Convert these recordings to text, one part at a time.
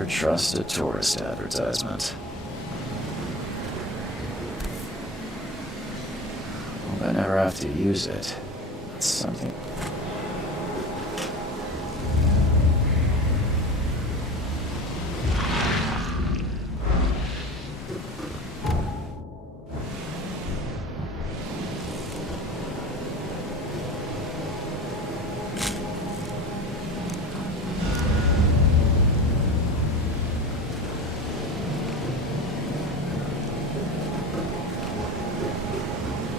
never trust a tourist advertisement. Hope I never have to use it. It's something.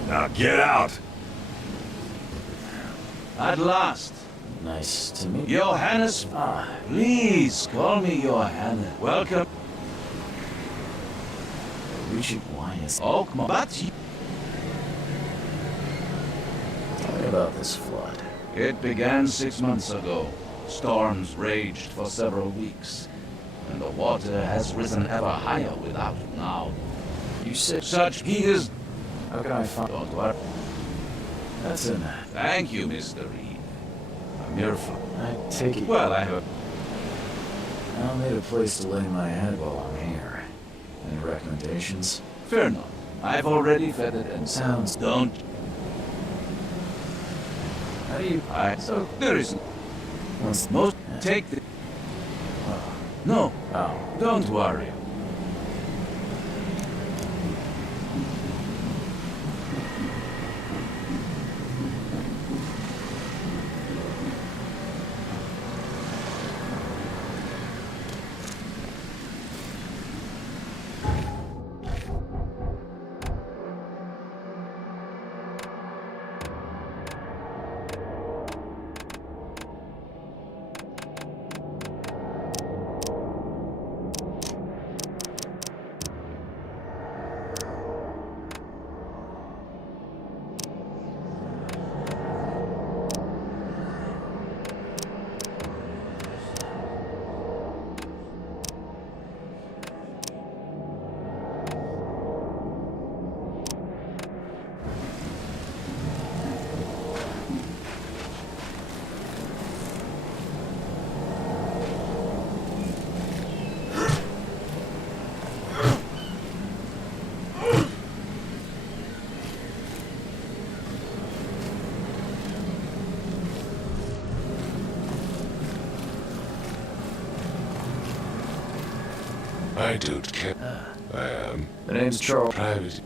Now get out! At last. Nice to meet you. Johannes, please call me Johannes. Welcome. Richard Wyeth. Oh, but Tell me about this flood. it began 6 months ago. Storms raged for several weeks, and the water has risen ever higher without now. You said. Such he is. How can I find? Don't worry. That's in. Thank you, Mr. Reed. A miracle. I take it. Well, I have. I'll need a place to lay my head while I'm here. Any recommendations? Fear not. I've already fed it and Sounds. don't. How do you? So there is What's most. Take the. Oh. No, Oh. don't worry. I don't care. I am The name's Charles. private.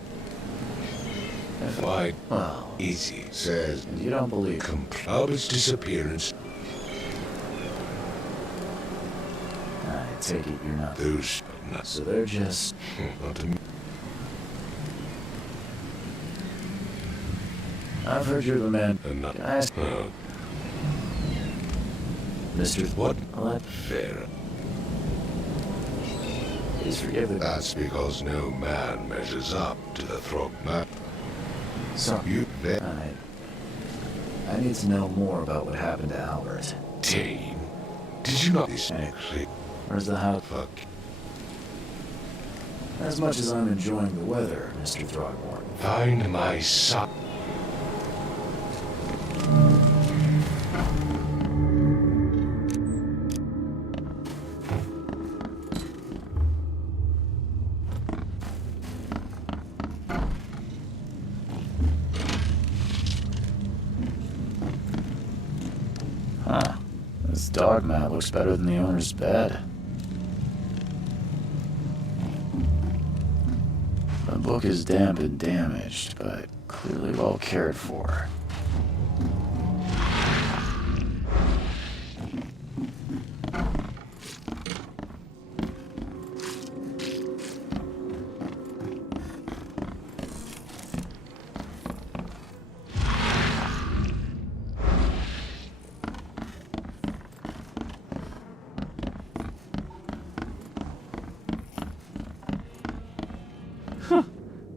Why? Well, Easy says and you don't believe. Albus' disappearance. I take it you're not. Those not So they're just. not a I've heard you're the man. and not. Can I ask, Oh, Mr. what? Let Fair. please forgive the. That's because no man measures up to the Throgman. Sorry. You bet. I need to know more about what happened to Albert. Dane. Did you not this actually Where's the house? fuck? As much as I'm enjoying the weather, Mr. Throgmorton. Find my son. Huh. This dog mat looks better than the owner's bed. The book is damp and damaged, but clearly well cared for.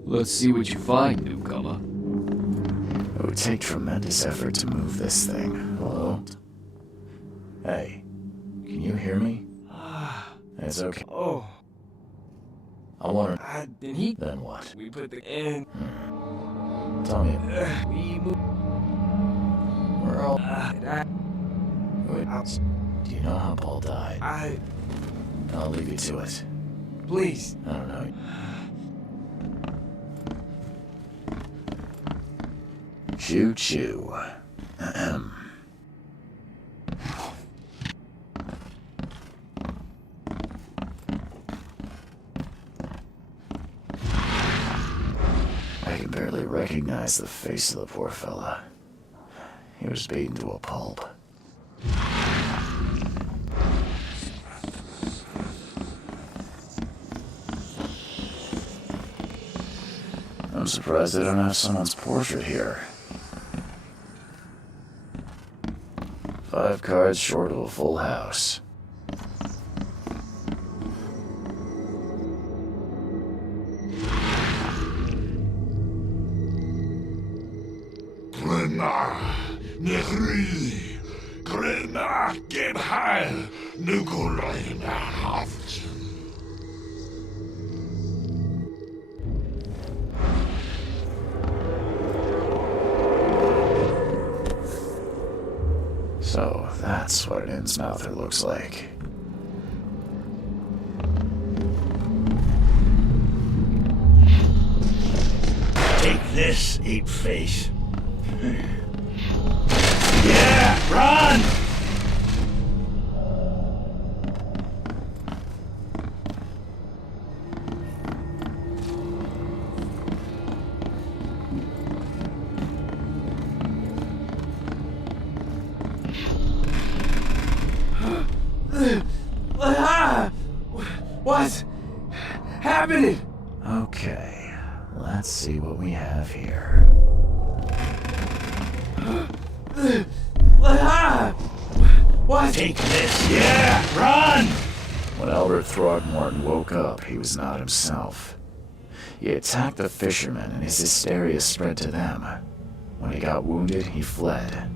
Let's see what you find, newcomer. It would take tremendous effort to move this thing. Hello? Hey, can you hear me? It's okay. Oh, I want to. then he. Then what? We put the in. Tell me. We moved. We're all. And Wait, do you know how Paul died? I'll leave you to it. Please. I don't know. Choo-choo. Ahem. I can barely recognize the face of the poor fella. He was beaten to a pulp. I'm surprised they don't have someone's portrait here. 5 cards short of a full house. Glenna, Nehri, Glenna, get high, Nukulina Haft. So that's what an Innsmouther looks like. Take this, ape face. Yeah, run! What's happening? Okay, let's see what we have here. What? Take this, yeah, run! When Albert Throgmorton woke up, he was not himself. He attacked the fishermen, and his hysteria spread to them. When he got wounded, he fled.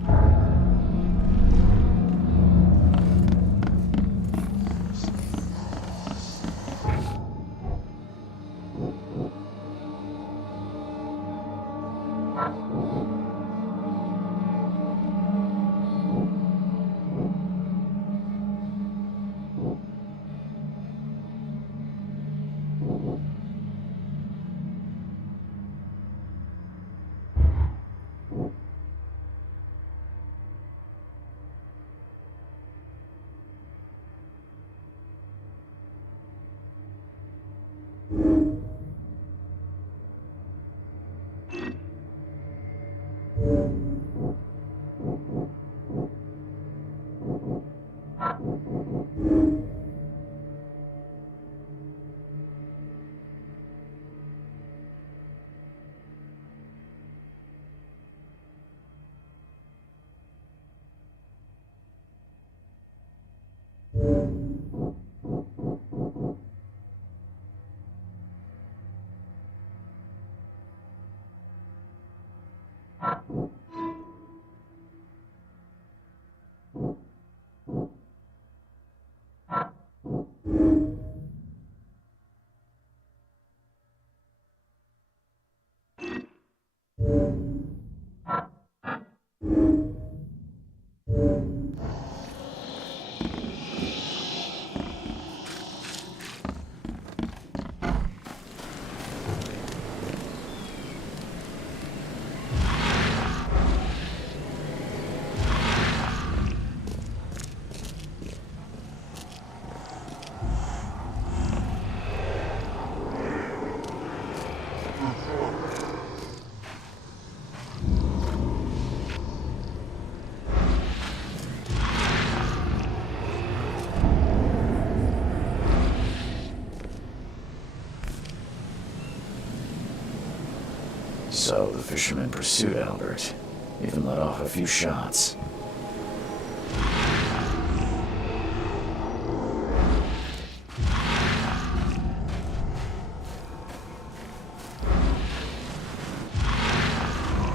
So the fishermen pursued Albert, even let off a few shots.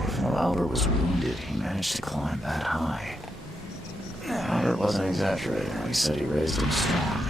Even though Albert was wounded, he managed to climb that high. Albert wasn't exaggerating when he said he raised him strong.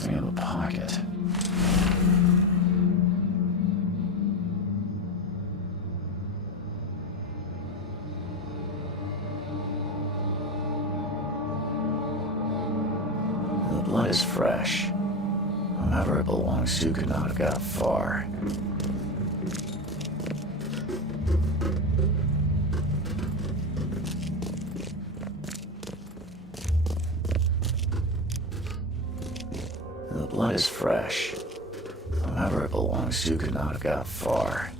something in the pocket. The blood is fresh. Whoever it belongs to could not have got far. The blood is fresh. Whoever it belongs to could not have got far.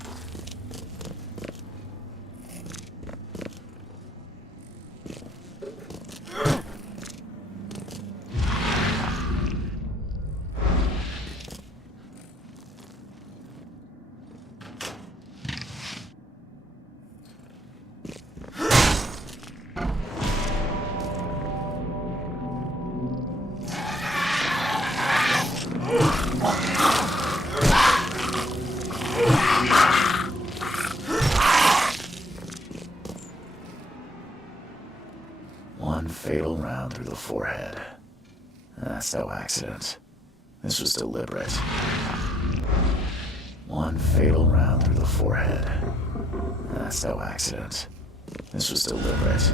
One fatal round through the forehead. That's no accident. This was deliberate. One fatal round through the forehead. That's no accident. This was deliberate.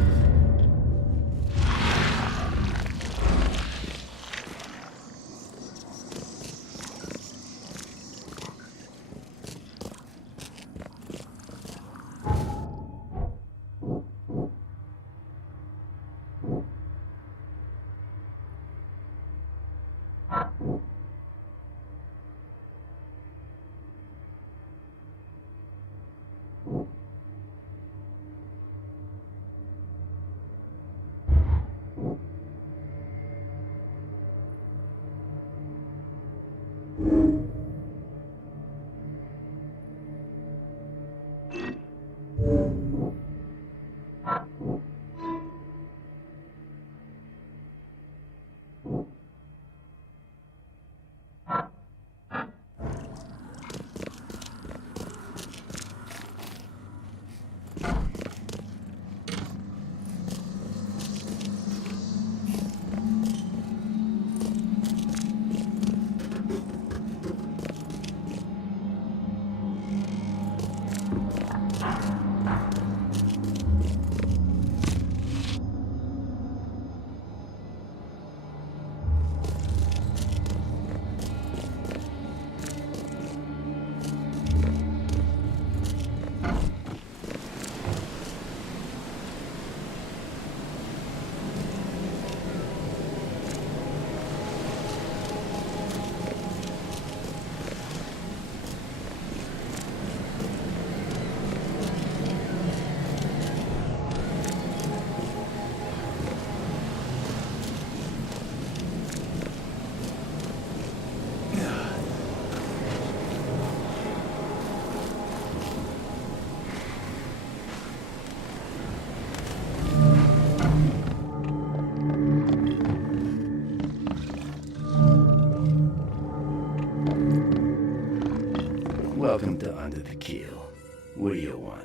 Welcome to Under the Keel. What do you want?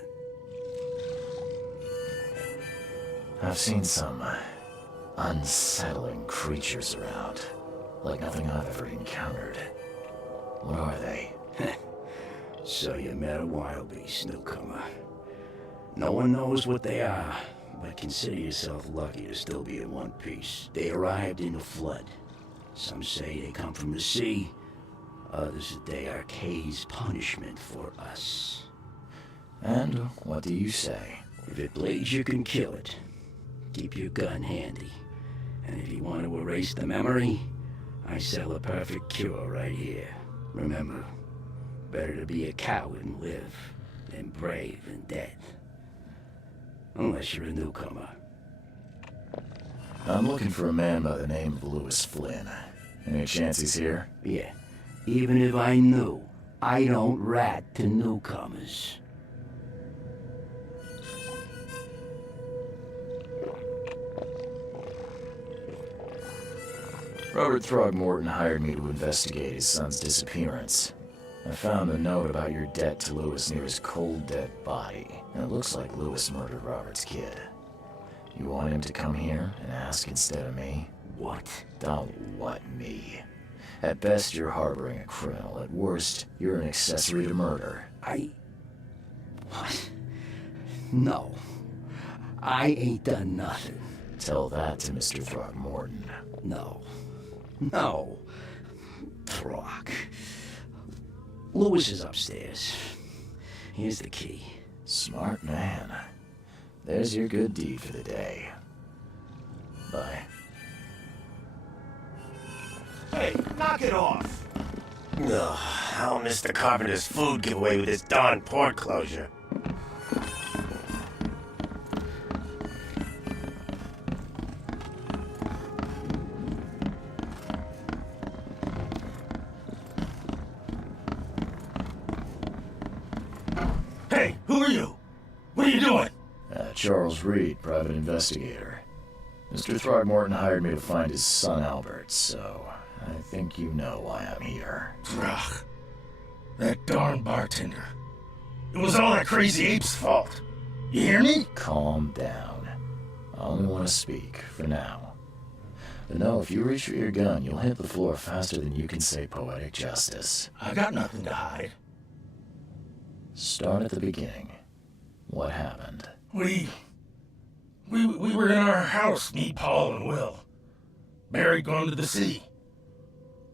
I've seen some unsettling creatures around, like nothing I've ever encountered. What are they? So you met a wild beast, newcomer. No one knows what they are, but consider yourself lucky to still be in one piece. They arrived in a flood. Some say they come from the sea. Others that they are Kay's punishment for us. And what do you say? If it bleeds, you can kill it. Keep your gun handy. And if you want to erase the memory, I sell a perfect cure right here. Remember, better to be a coward and live than brave and dead. Unless you're a newcomer. I'm looking for a man by the name of Lewis Flynn. Any chance he's here? Yeah, even if I knew, I don't rat to newcomers. Robert Throgmorton hired me to investigate his son's disappearance. I found a note about your debt to Lewis near his cold, dead body. And it looks like Lewis murdered Robert's kid. You want him to come here and ask instead of me? What? Don't what me. At best, you're harboring a criminal. At worst, you're an accessory to murder. What? No. I ain't done nothing. Tell that to Mr. Throckmorton. No. Throck. Lewis is upstairs. Here's the key. Smart man. There's your good deed for the day. Bye. Hey, knock it off! Ugh, how Mr. Carpenter's food give away with this darn port closure? Hey, who are you? What are you doing? Charles Reed, private investigator. Mr. Throckmorton hired me to find his son Albert, so I think you know why I'm here. Ugh, that darn bartender. It was all that crazy ape's fault. You hear me? Calm down. I only want to speak, for now. But no, if you reach for your gun, you'll hit the floor faster than you can say poetic justice. I got nothing to hide. Start at the beginning. What happened? We were in our house, me, Paul, and Will. Barry going to the city.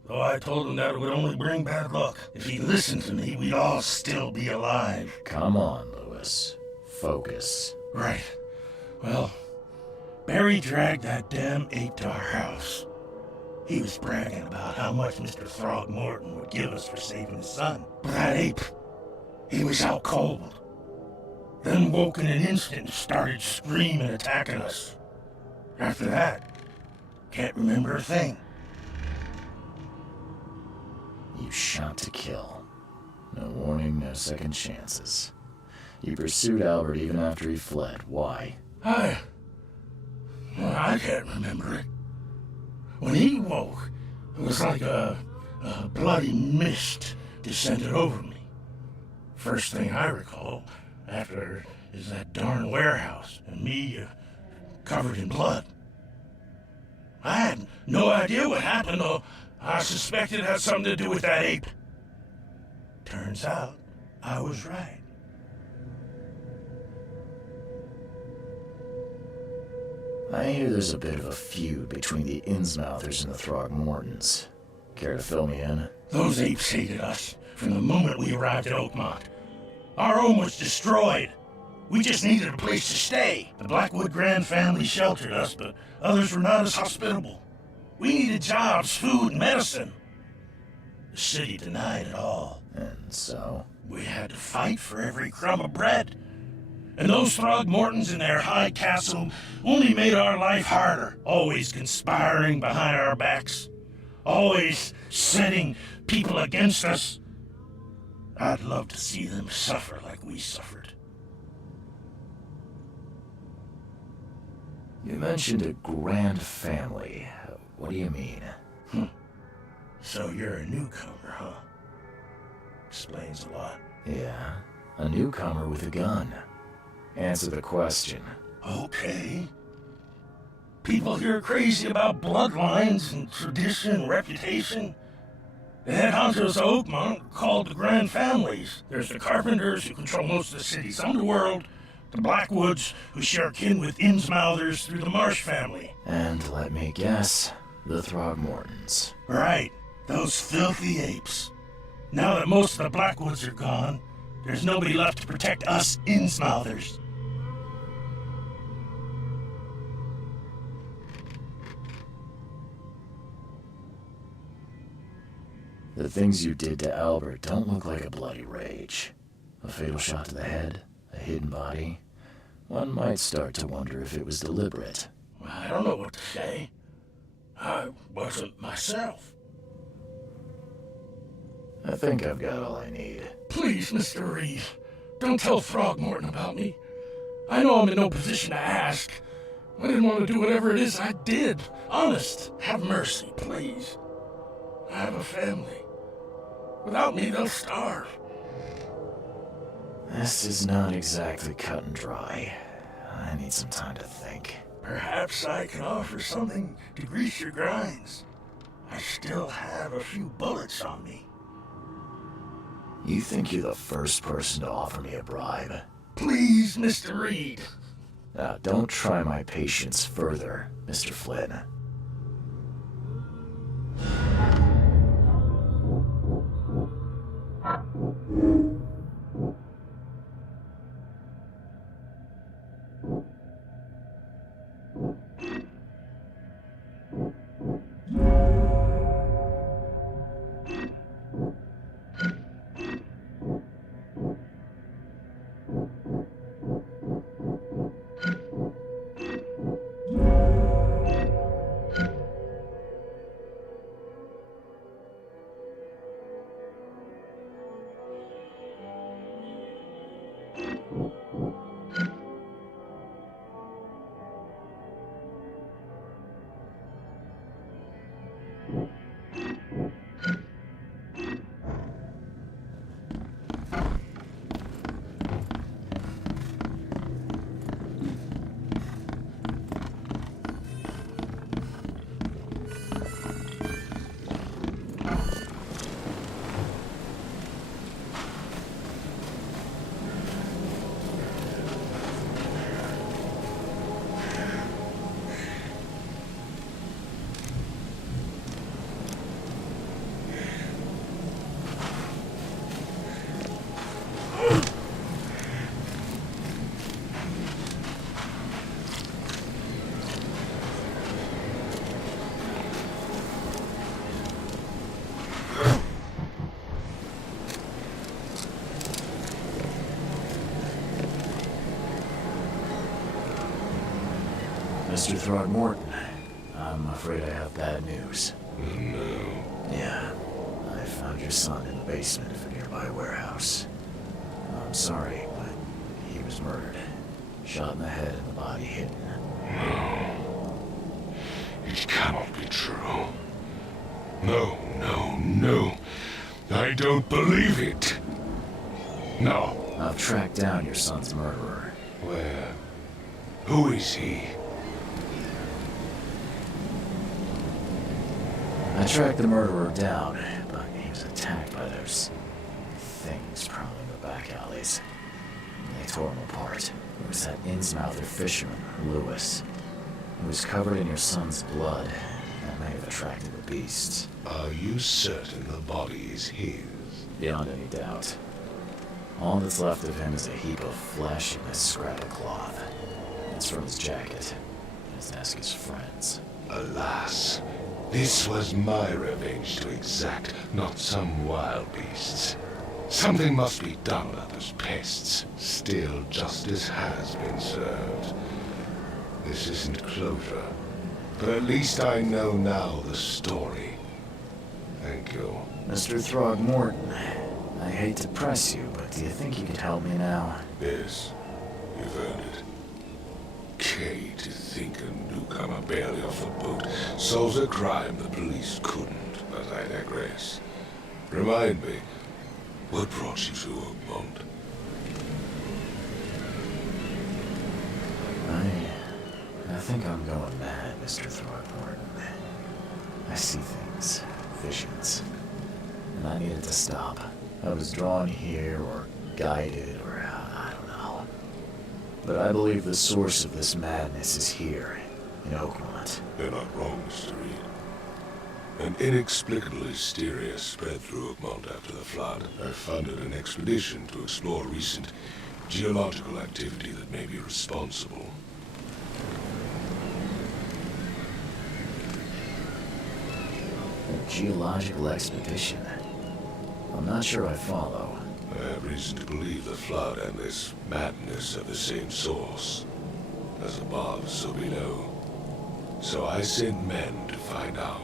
Though I told him that it would only bring bad luck. If he listened to me, we'd all still be alive. Come on, Lewis. Focus. Right. Well, Barry dragged that damn ape to our house. He was bragging about how much Mr. Throckmorton would give us for saving his son. But that ape, he was out cold. Then woke in an instant and started screaming, attacking us. After that, can't remember a thing. You shot to kill. No warning, no second chances. You pursued Albert even after he fled. Why? I can't remember it. When he woke, it was like a bloody mist descended over me. First thing I recall after is that darn warehouse and me covered in blood. I had no idea what happened, though I suspected it had something to do with that ape. Turns out I was right. I hear there's a bit of a feud between the Innsmouthers and the Throckmortons. Care to fill me in? Those apes hated us from the moment we arrived at Oakmont. Our home was destroyed. We just needed a place to stay. The Blackwood Grand family sheltered us, but others were not as hospitable. We needed jobs, food, and medicine. The city denied it all. And so? We had to fight for every crumb of bread. And those Throgmortons in their high castle only made our life harder, always conspiring behind our backs, always setting people against us. I'd love to see them suffer like we suffered. You mentioned a grand family. What do you mean? So you're a newcomer, huh? Explains a lot. Yeah, a newcomer with a gun. Answer the question. Okay. People here are crazy about bloodlines and tradition and reputation. The head honchos of Oakmont are called the Grand Families. There's the Carpenters, who control most of the city's underworld, the Blackwoods, who share kin with Innsmouthers through the Marsh family. And let me guess, the Throgmortons. Right, those filthy apes. Now that most of the Blackwoods are gone, there's nobody left to protect us Innsmouthers. The things you did to Albert don't look like a bloody rage. A fatal shot to the head, a hidden body. One might start to wonder if it was deliberate. I don't know what to say. I wasn't myself. I think I've got all I need. Please, Mr. Reed, don't tell Throgmorton about me. I know I'm in no position to ask. I didn't want to do whatever it is I did. Honest, have mercy, please. I have a family. Without me, they'll starve. This is not exactly cut and dry. I need some time to think. Perhaps I can offer something to grease your grinds. I still have a few bullets on me. You think you're the first person to offer me a bribe? Please, Mr. Reed. Now, don't try my patience further, Mr. Flynn. Mr. Throgmorton, I'm afraid I have bad news. No. Yeah, I found your son in the basement of a nearby warehouse. I'm sorry, but he was murdered. Shot in the head and the body hidden. It cannot be true. No, no, no. I don't believe it. No. I've tracked down your son's murderer. Where? Who is he? I tracked the murderer down, but he was attacked by those things prowling the back alleys. They tore him apart. It was that Innsmouther fisherman, Lewis. He was covered in your son's blood. That may have attracted the beasts. Are you certain the body is his? Beyond any doubt. All that's left of him is a heap of flesh and a scrap of cloth. It's from his jacket. Just ask his friends. Alas, this was my revenge to exact, not some wild beast's. Something must be done about those pests. Still, justice has been served. This isn't closure, but at least I know now the story. Thank you. Mr. Throgmorton, I hate to press you, but do you think you could help me now? Yes, you've earned it. Kay, to think a newcomer barely off the boat solves a crime the police couldn't, but I digress. Remind me, what brought you to Oakmont? I think I'm going mad, Mr. Throgmorton. I see things, visions, and I needed to stop. I was drawn here, or guided, or I don't know. But I believe the source of this madness is here, in Oakmont. You're not wrong, Mr. Reed. An inexplicable hysteria spread through Oakmont after the flood. I funded an expedition to explore recent geological activity that may be responsible. A geological expedition? I'm not sure I follow. I have reason to believe the flood and this madness have the same source. As above, so below. So I send men to find out.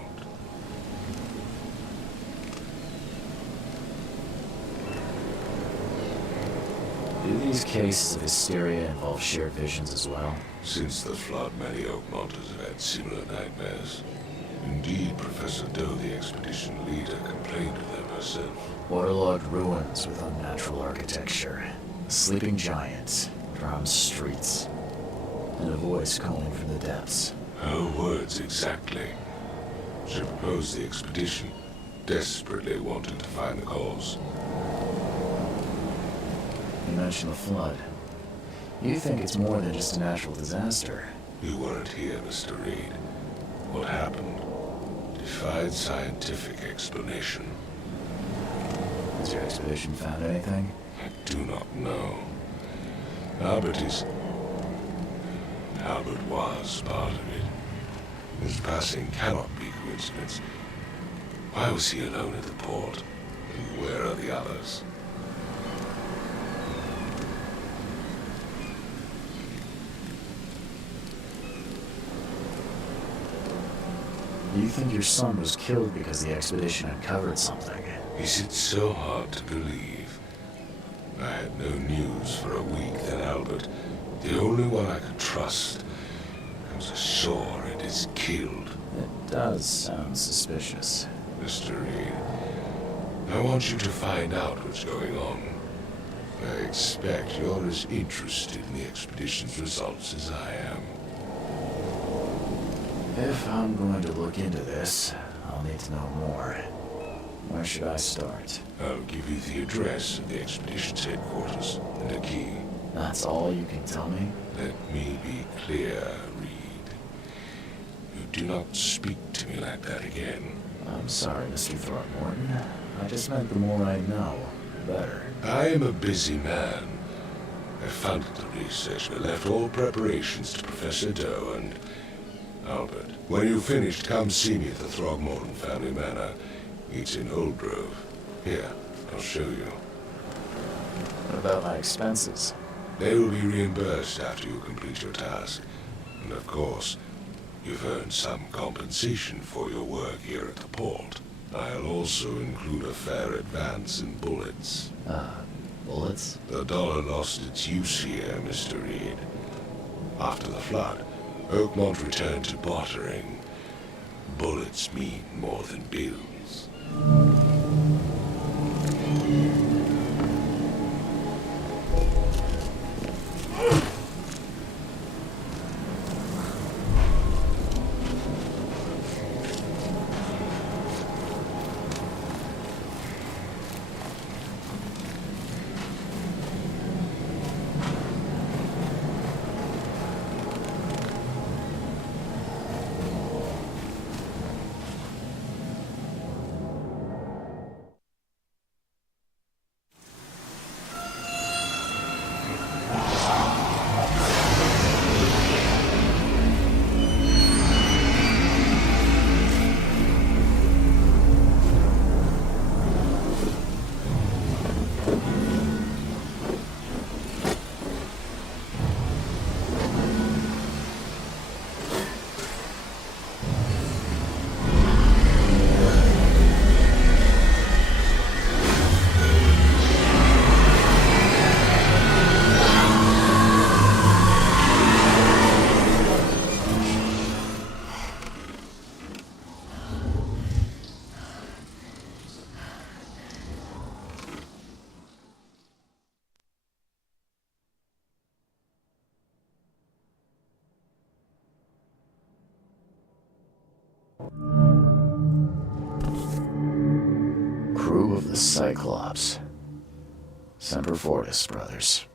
Do these cases of hysteria involve shared visions as well? Since the flood, many Oakmonters have had similar nightmares. Indeed, Professor Doe, the expedition leader, complained of them herself. Waterlogged ruins with unnatural architecture, a sleeping giant, drowned streets, and a voice calling from the depths. Her words exactly. She proposed the expedition, desperately wanting to find the cause. You mentioned the flood. You think it's more than just a natural disaster. You weren't here, Mr. Reed. What happened defied scientific explanation. Has your expedition found anything? I do not know. Albert was part of it. His passing cannot be coincidence. Why was he alone at the port? And where are the others? You think your son was killed because the expedition uncovered something? Is it so hard to believe? I had no news for a week, then Albert, the only one I could trust, comes ashore and is killed. It does sound suspicious. Mr. Reed, I want you to find out what's going on. I expect you're as interested in the expedition's results as I am. If I'm going to look into this, I'll need to know more. Where should I start? I'll give you the address of the expedition's headquarters and a key. That's all you can tell me? Let me be clear, Reed. You do not speak to me like that again. I'm sorry, Mr. Throckmorton. I just meant the more I know, the better. I am a busy man. I funded the research but left all preparations to Professor Doe and Albert. When you've finished, come see me at the Throgmorton family manor. It's in Old Grove. Here, I'll show you. What about my expenses? They will be reimbursed after you complete your task. And of course, you've earned some compensation for your work here at the port. I'll also include a fair advance in bullets. Bullets? The dollar lost its use here, Mr. Reed. After the flood, Oakmont returned to bartering. Bullets mean more than bills. Crew of the Cyclops. Semper Fortis, brothers.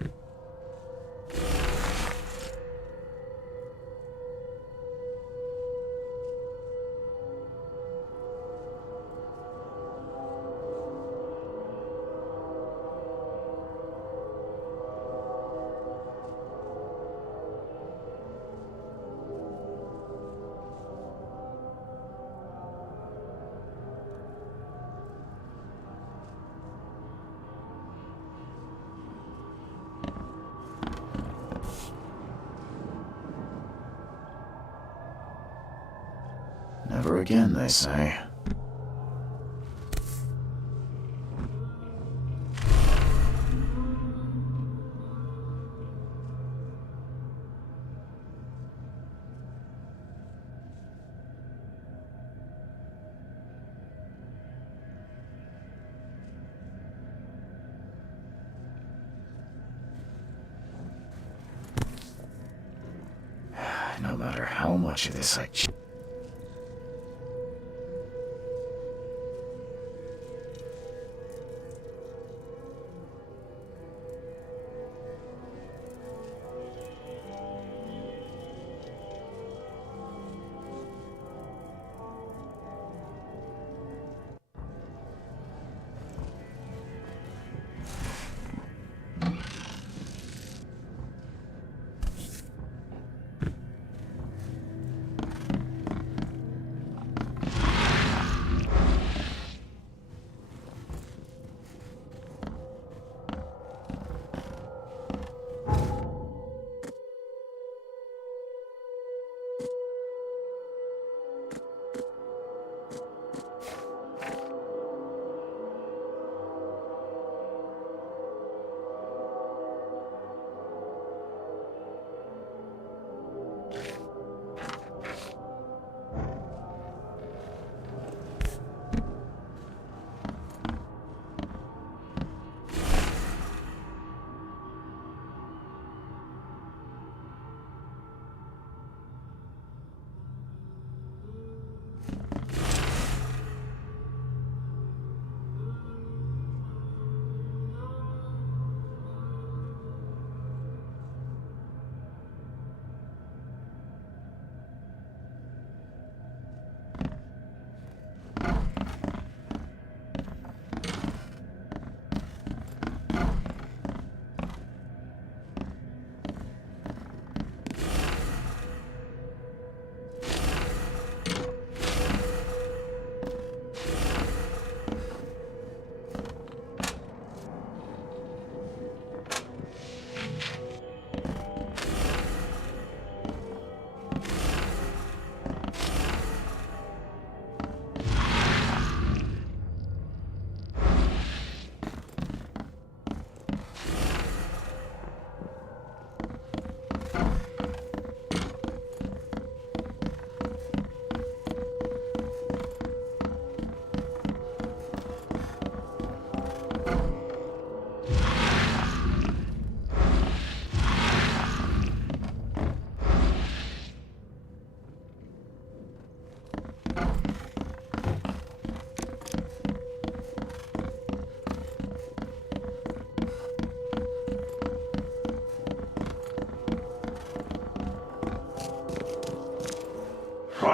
Never again, they say. No matter how much of this I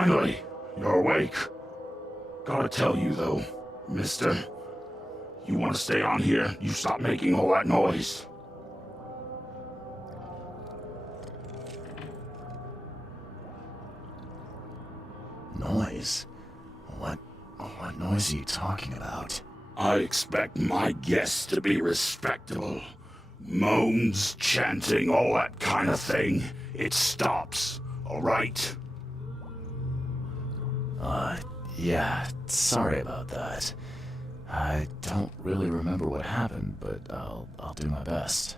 Finally, you're awake. Gotta tell you though, mister, you want to stay on here, you stop making all that noise. Noise? What noise are you talking about? I expect my guests to be respectable. Moans, chanting, all that kind of thing. It stops, alright? Yeah, sorry about that. I don't really remember what happened, but I'll do my best.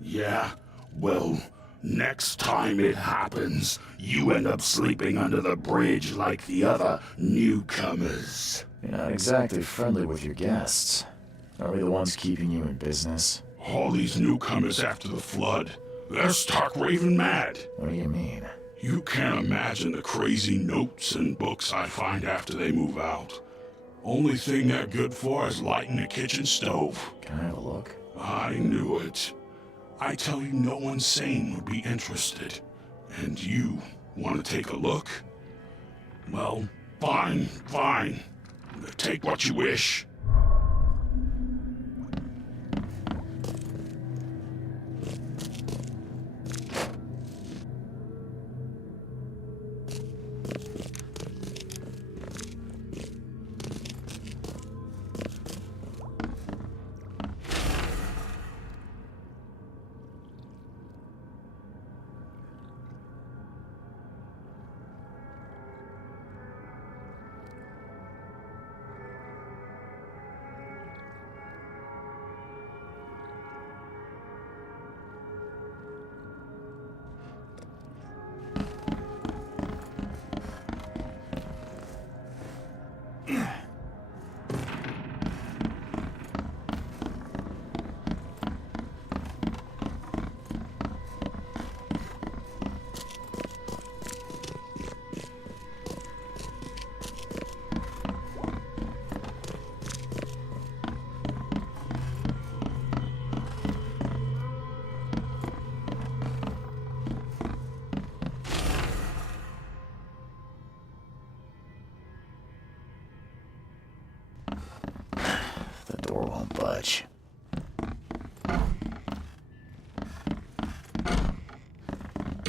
Yeah? Well, next time it happens, you end up sleeping under the bridge like the other newcomers. You're not exactly friendly with your guests. Are we the ones keeping you in business? All these newcomers after the flood, they're stark raving mad. What do you mean? You can't imagine the crazy notes and books I find after they move out. Only thing they're good for is lighting the kitchen stove. Can I have a look? I knew it. I tell you, no one sane would be interested. And you want to take a look? Well, fine. Take what you wish. The door won't budge.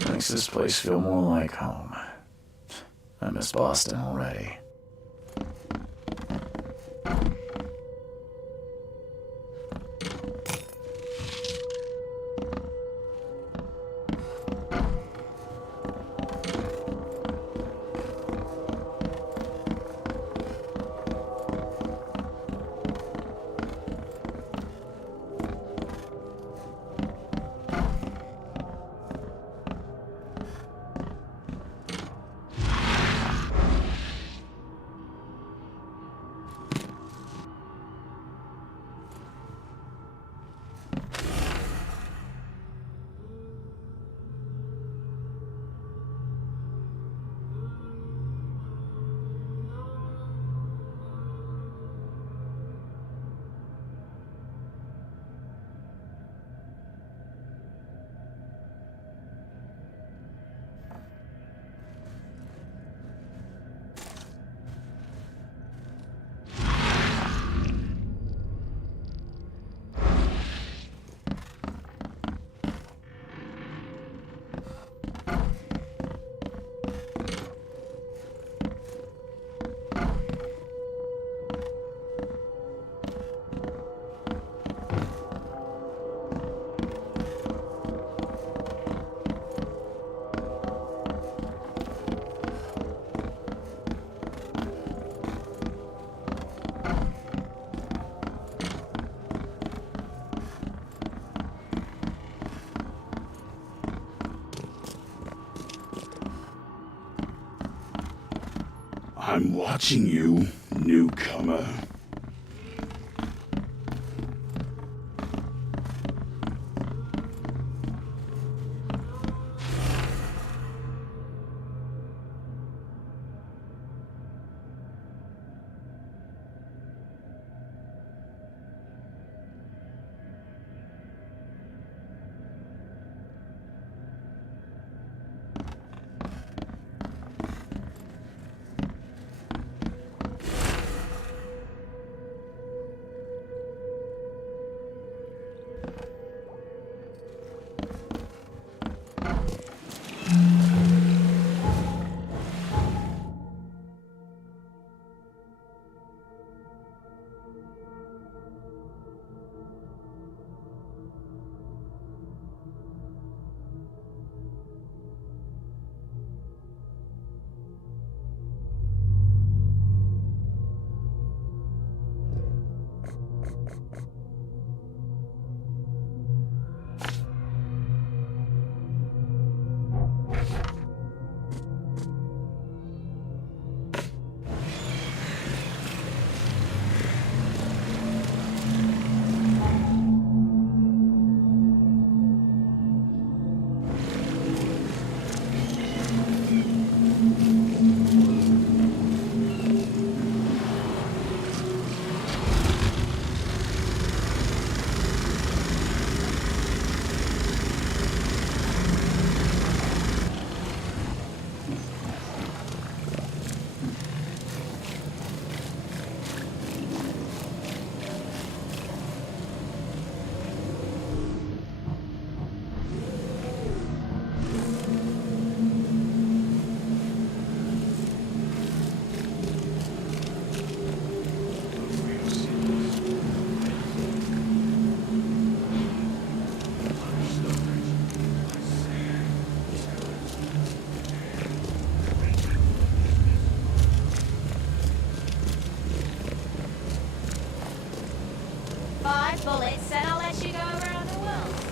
Makes this place feel more like home. I miss Boston already. I'm watching you, newcomer. dodge bullets, and I'll let you go around the world.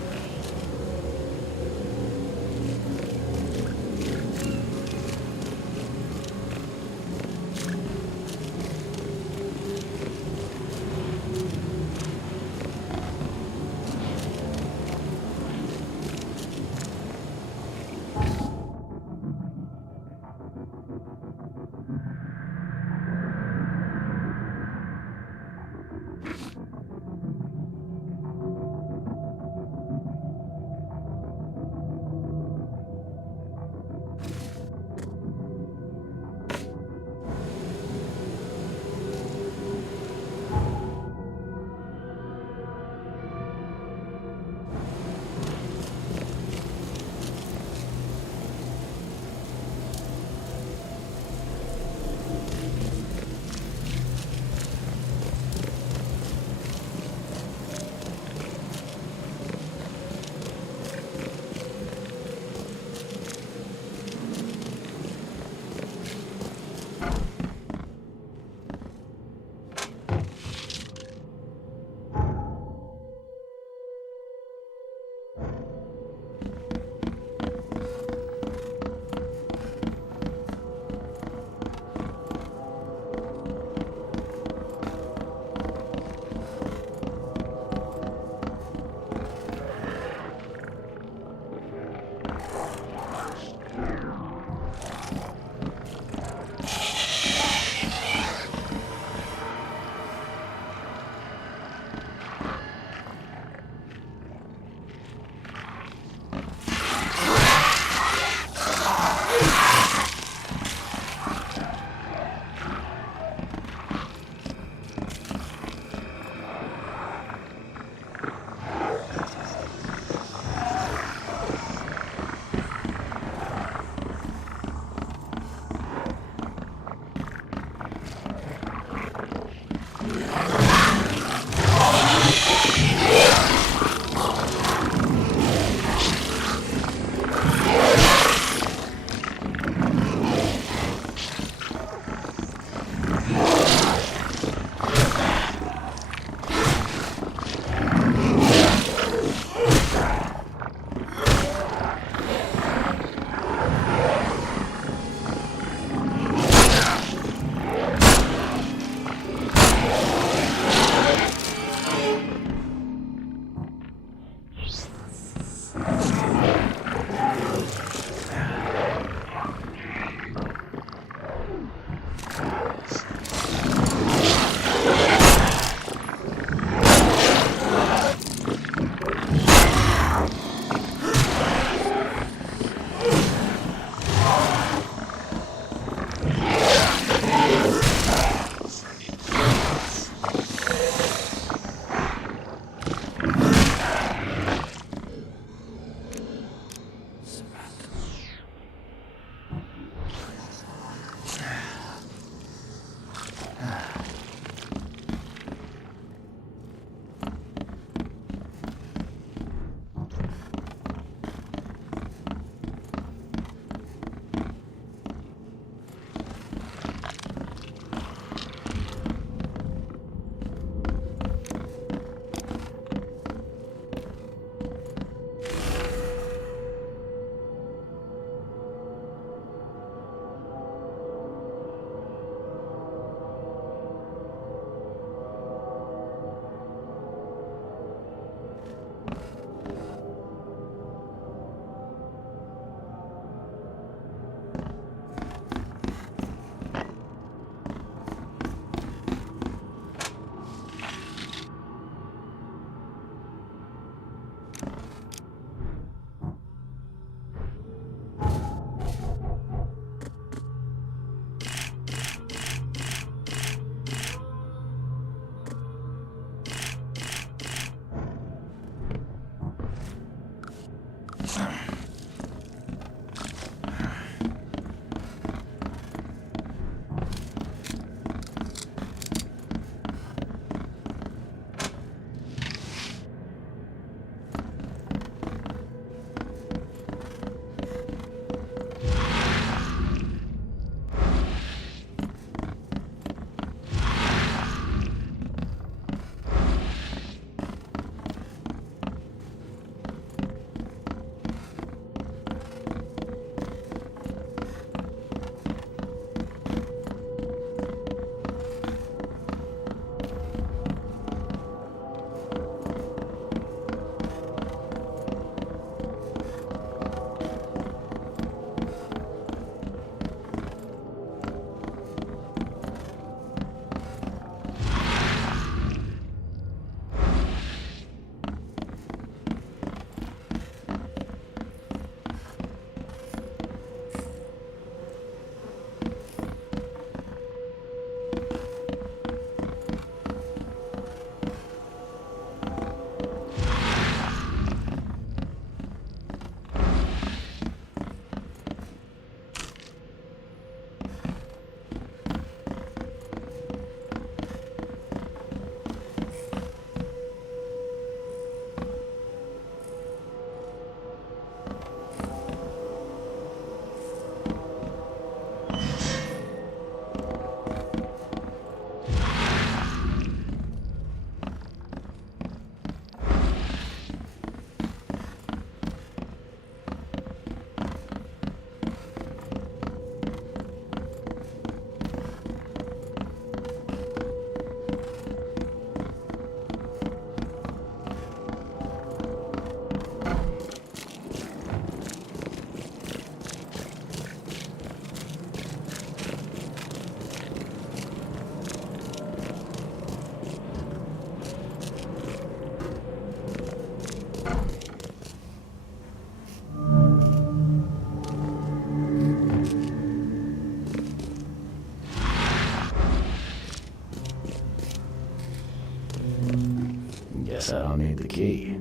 Guess I don't need the key.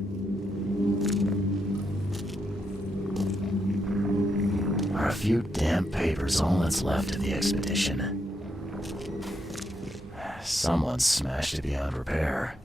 Are a few damn papers all that's left of the expedition? Someone smashed it beyond repair.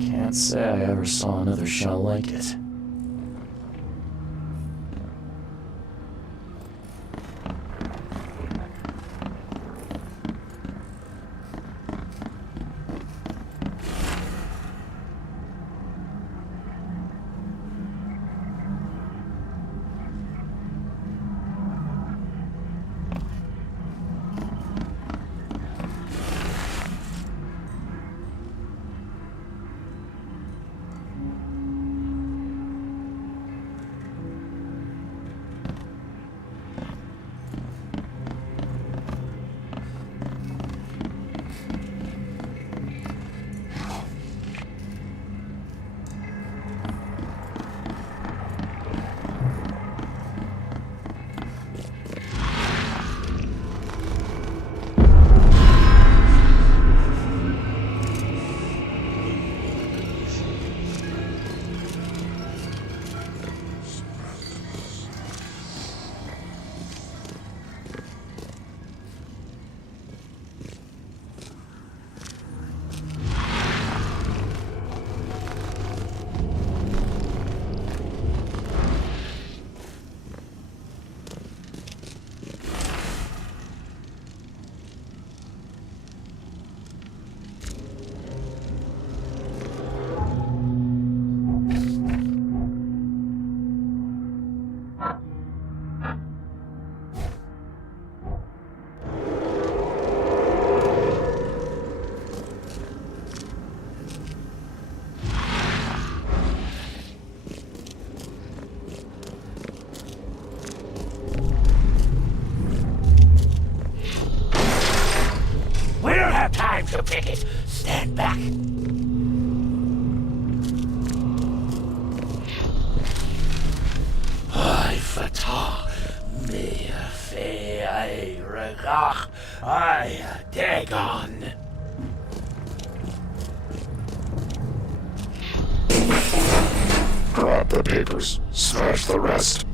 Can't say I ever saw another shell like it. Time to pick it. Stand back. I fatah me fe I regach I Dagon. Grab the papers. Smash the rest.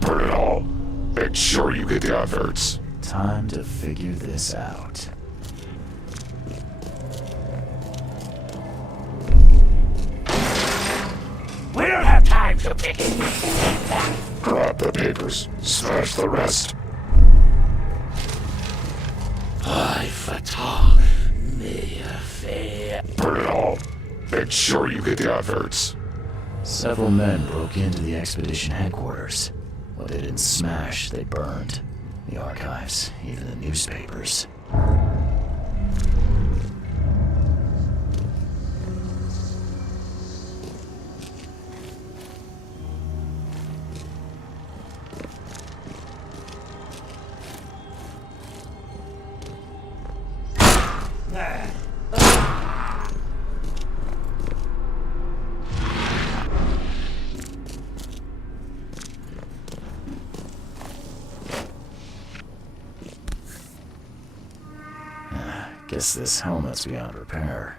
Burn it all. Make sure you get the adverts. Time to figure this out. We don't have time to pick it. Grab the papers. Smash the rest. I fatah me fe. Burn it all. Make sure you get the adverts. Several men broke into the expedition headquarters. What they didn't smash, they burned. The archives, even the newspapers. Guess this helmet's beyond repair.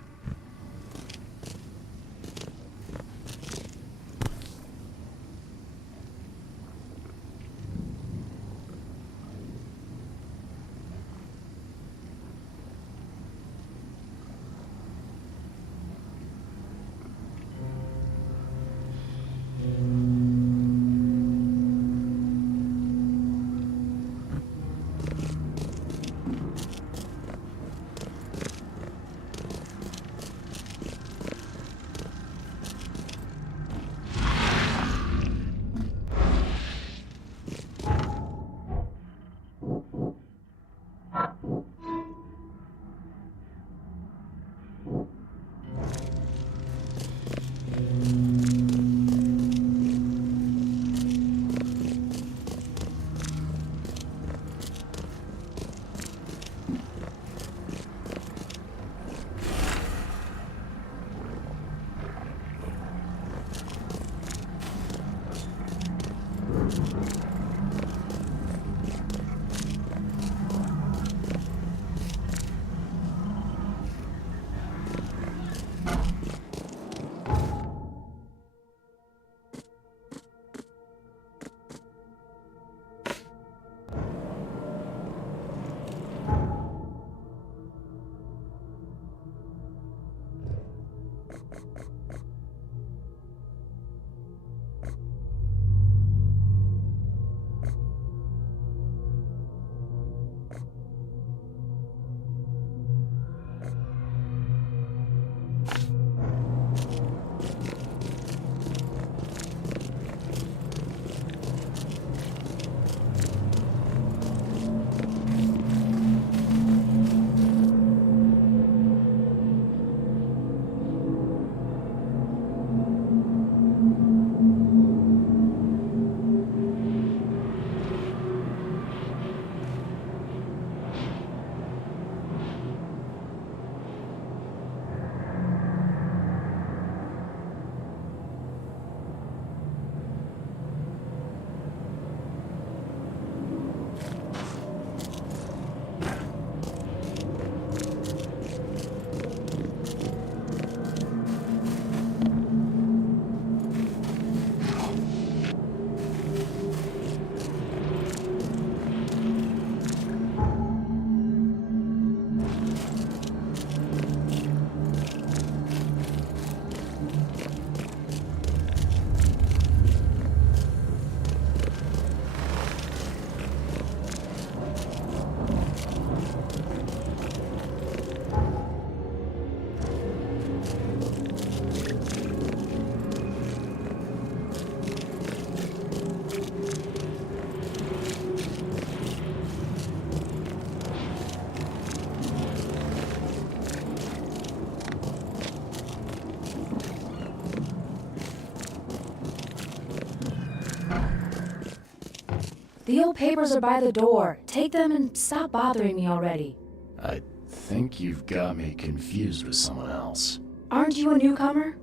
The old papers are by the door. Take them and stop bothering me already. I think you've got me confused with someone else. Aren't you a newcomer?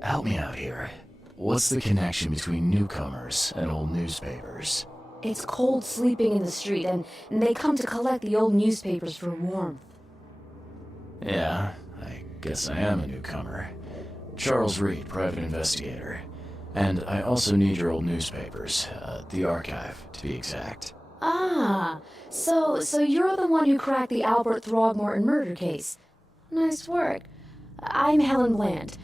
Help me out here. What's the connection between newcomers and old newspapers? It's cold sleeping in the street, and they come to collect the old newspapers for warmth. Yeah, I guess I am a newcomer. Charles Reed, private investigator. And I also need your old newspapers, the archive, to be exact. Ah, so you're the one who cracked the Albert Throgmorton murder case. Nice work. I'm Helen Bland.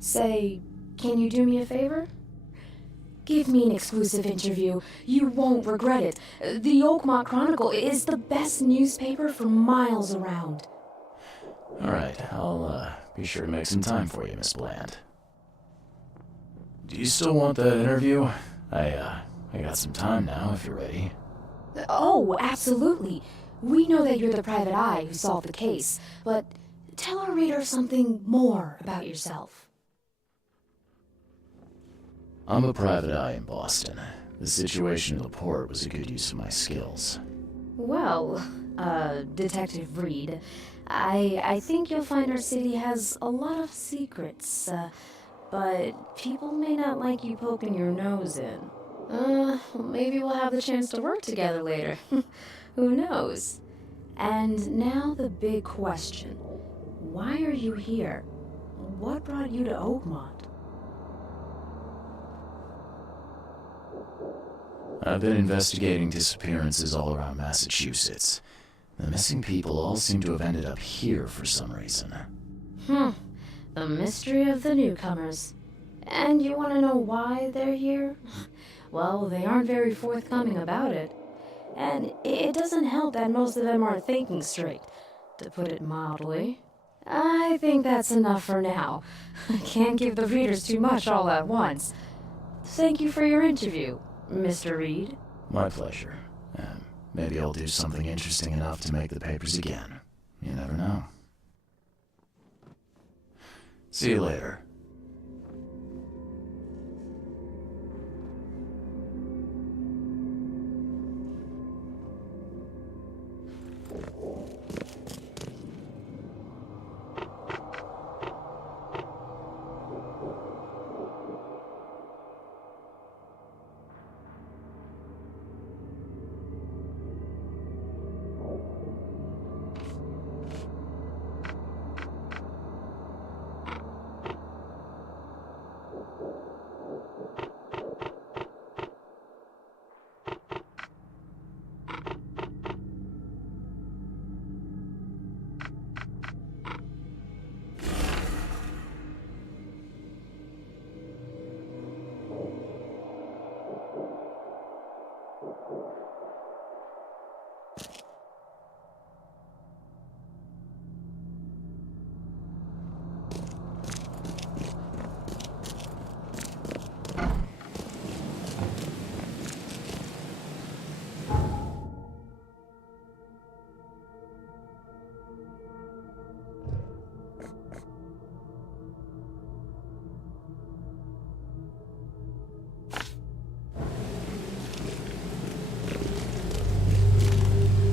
Say, can you do me a favor? Give me an exclusive interview. You won't regret it. The Oakmont Chronicle is the best newspaper for miles around. All right, I'll be sure to make some time for you, Miss Bland. Do you still want that interview? I got some time now, if you're ready. Oh, absolutely. We know that you're the private eye who solved the case, but tell our reader something more about yourself. I'm a private eye in Boston. The situation in the port was a good use of my skills. Well, Detective Reed, I think you'll find our city has a lot of secrets, but people may not like you poking your nose in. Maybe we'll have the chance to work together later. Who knows? And now the big question. Why are you here? What brought you to Oakmont? I've been investigating disappearances all around Massachusetts. The missing people all seem to have ended up here for some reason. The mystery of the newcomers. And you want to know why they're here? Well, they aren't very forthcoming about it. And it doesn't help that most of them aren't thinking straight, to put it mildly. I think that's enough for now. I can't give the readers too much all at once. Thank you for your interview, Mr. Reed. My pleasure. Maybe I'll do something interesting enough to make the papers again. You never know. See you later.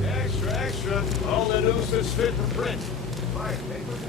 Extra, extra. All the news that's fit for print. Fire paper.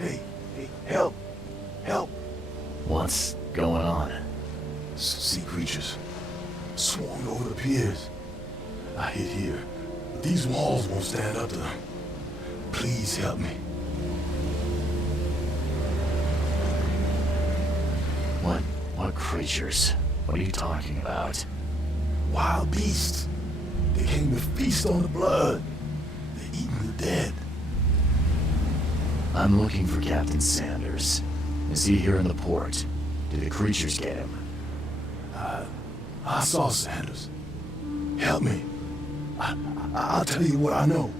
Hey, help! Help! What's going on? Sea creatures. Swarmed over the piers. I hid here, but these walls won't stand up to them. Please help me. What creatures? What are you talking about? Wild beasts. They came to feast on the blood. They're eating the dead. I'm looking for Captain Sanders. Is he here in the port? Did the creatures get him? I saw Sanders. Help me. I'll tell you what I know.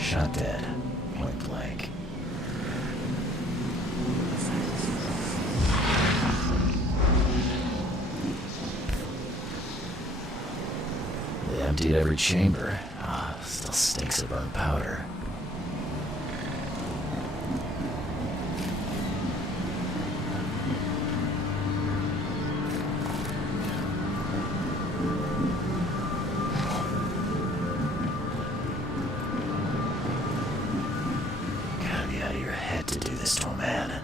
Shot dead. Point blank. They emptied every chamber. Still stinks of burnt powder. Gotta be out of your head to do this to a man.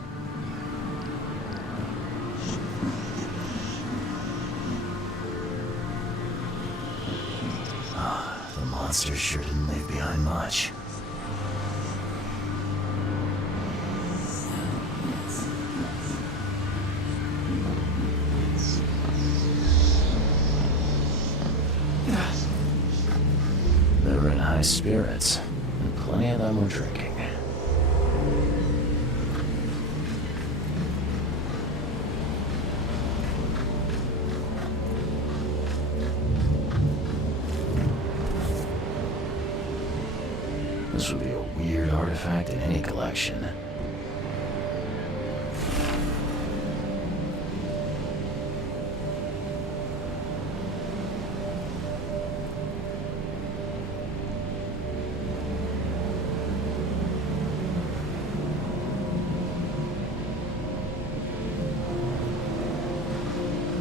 The monster sure didn't leave behind much. They were in high spirits, and plenty of them were drinking. This would be a weird artifact in any collection.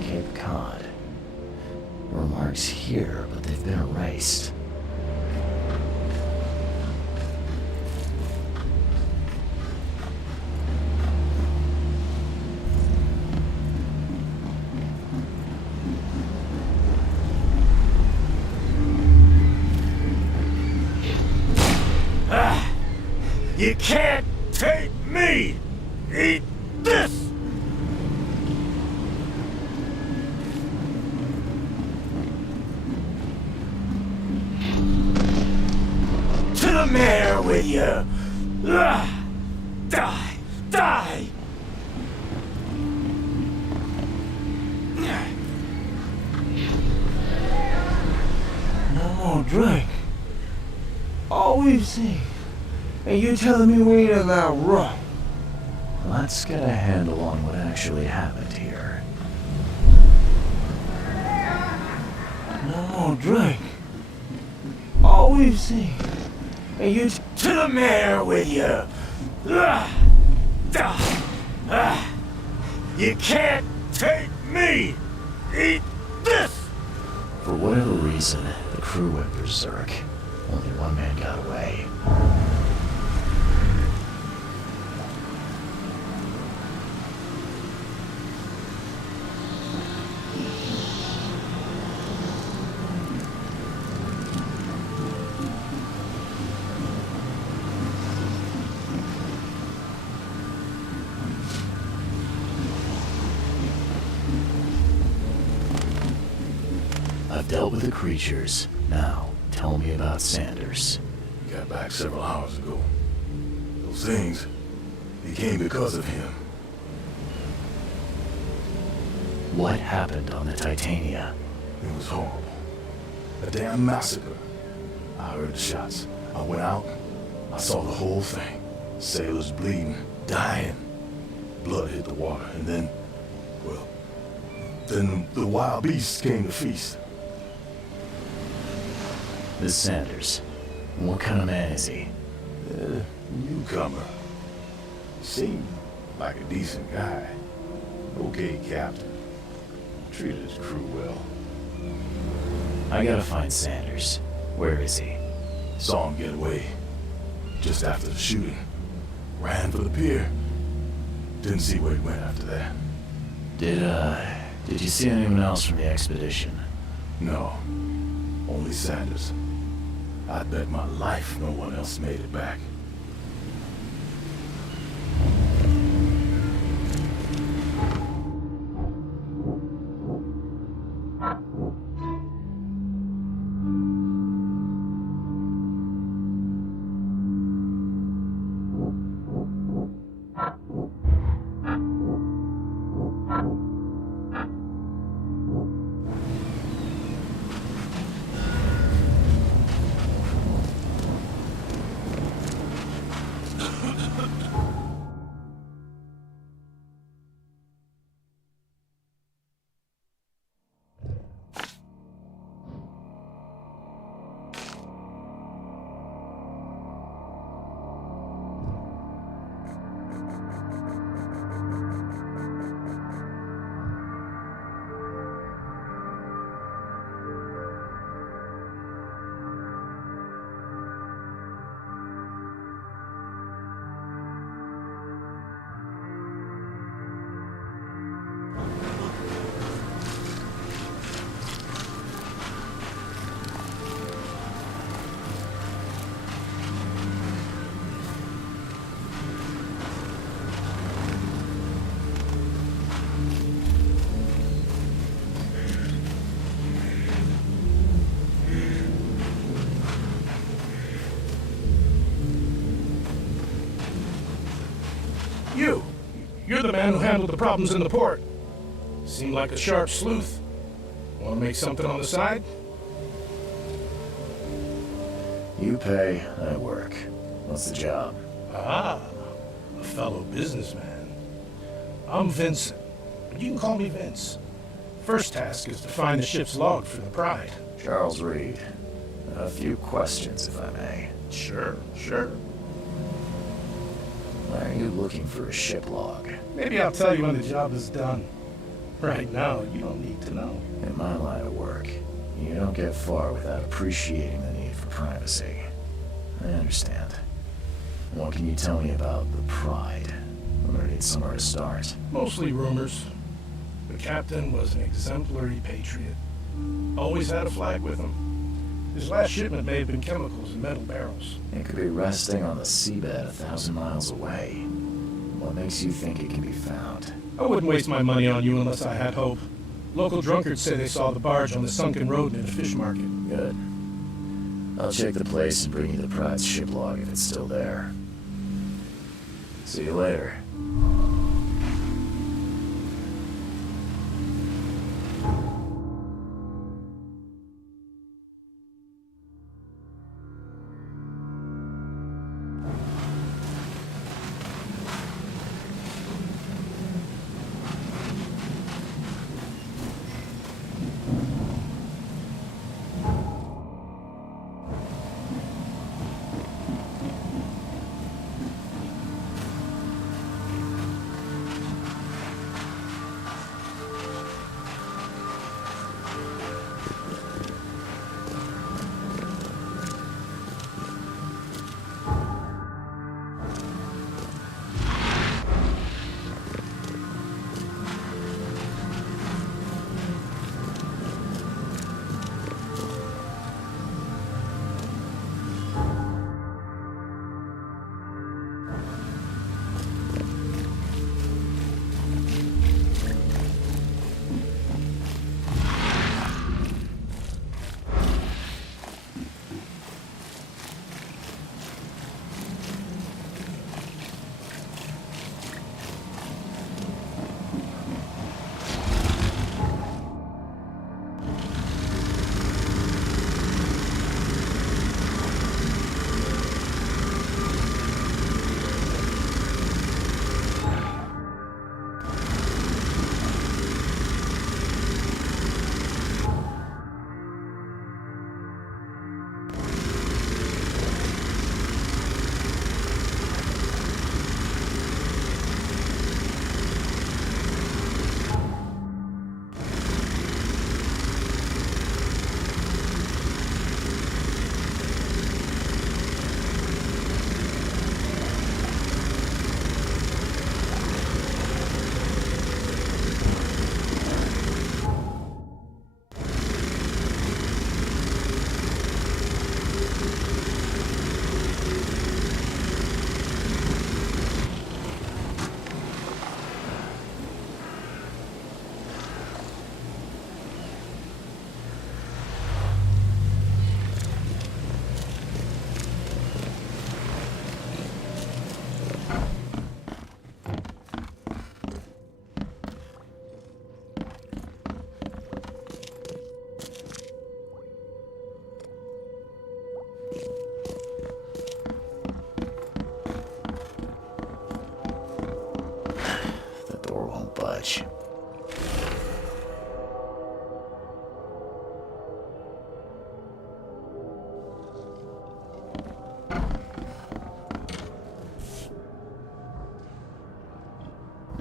Cape Cod. There were marks here, but they've been erased. You can't take me! Eat this! To the mayor with you! Die! Die! No more drink. All we've seen. And you telling me we ain't allowed rum? Let's get a handle on what actually happened here. No more drink. All we've seen. And you to the mayor with you. You can't take me. Eat this. For whatever reason, the crew went berserk. Only one man got away. I've dealt with the creatures. Now, tell me about Sanders. He got back several hours ago. Those things, they came because of him. What happened on the Titania? It was horrible. A damn massacre. I heard the shots. I went out. I saw the whole thing. Sailors bleeding, dying. Blood hit the water, and then, well, then the wild beasts came to feast. This Sanders. What kind of man is he? Newcomer. Seemed like a decent guy. Okay, Captain. Treated his crew well. I gotta find Sanders. Where is he? Saw him get away. Just after the shooting. Ran for the pier. Didn't see where he went after that. Did you see anyone else from the expedition? No. Only Sanders. I'd bet my life no one else made it back. You're the man who handled the problems in the port. Seem like a sharp sleuth. Want to make something on the side? You pay, I work. What's the job? Ah, a fellow businessman. I'm Vincent, but you can call me Vince. First task is to find the ship's log for the Pride. Charles Reed. A few questions, if I may. Sure. Why are you looking for a ship log? Maybe I'll tell you when the job is done. Right now, you don't need to know. In my line of work, you don't get far without appreciating the need for privacy. I understand. What can you tell me about the Pride? I'm gonna need somewhere to start. Mostly rumors. The captain was an exemplary patriot. Always had a flag with him. His last shipment may have been chemicals in metal barrels. It could be resting on the seabed 1,000 miles away. What makes you think it can be found? I wouldn't waste my money on you unless I had hope. Local drunkards say they saw the barge on the sunken road near the fish market. Good. I'll check the place and bring you the Pride's ship log if it's still there. See you later.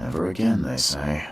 Never again, they say.